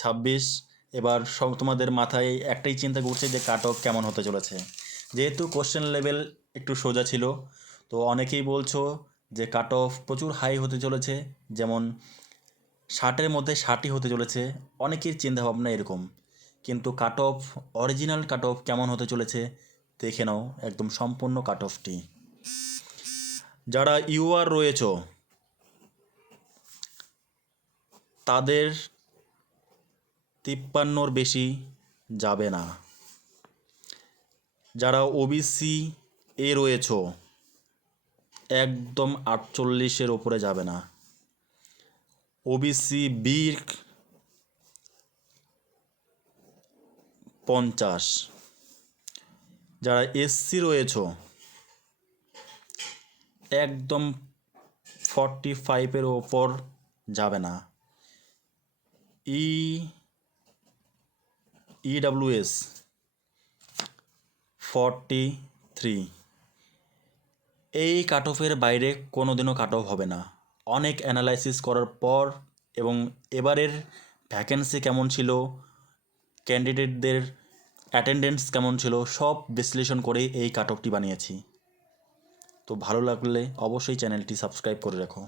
26। এবার সব তোমাদের মাথায় একটাই চিন্তা ঘুরছে যে কাট অফ কেমন হতে চলেছে। যেহেতু কোশ্চেন লেভেল একটু সোজা ছিল, তো অনেকেই বলছো যে কাট অফ প্রচুর হাই হতে চলেছে, যেমন 60-এর মধ্যে 60ই হতে চলেছে। অনেকের চিন্তাভাবনা এরকম, কিন্তু cut off, original cut off কেমন হতে চলেছে দেখে নাও একদম সম্পূর্ণ কাট অফটি। যারা ইউআর রয়েছো তাদের 53-র বেশি যাবে না। যারা ওবিসি এ রয়েছো একদম 48-এর ওপরে যাবে না। OBC B 50। যারা এসসি রয়েছো একদম 45-এর ওপর যাবে না। ইডাব্লিউএস 43। এই কাট অফের বাইরে কোনো দিনও কাট অফ হবে না। অনেক অ্যানালাইসিস করার পর এবং এবারের ভ্যাকেন্সি কেমন ছিল, ক্যান্ডিডেটদের অ্যাটেন্ডেন্স কেমন ছিল, সব বিশ্লেষণ করেই এই কাট অফটি বানিয়েছি। তো ভালো লাগলে অবশ্যই চ্যানেলটি সাবস্ক্রাইব করে রাখো।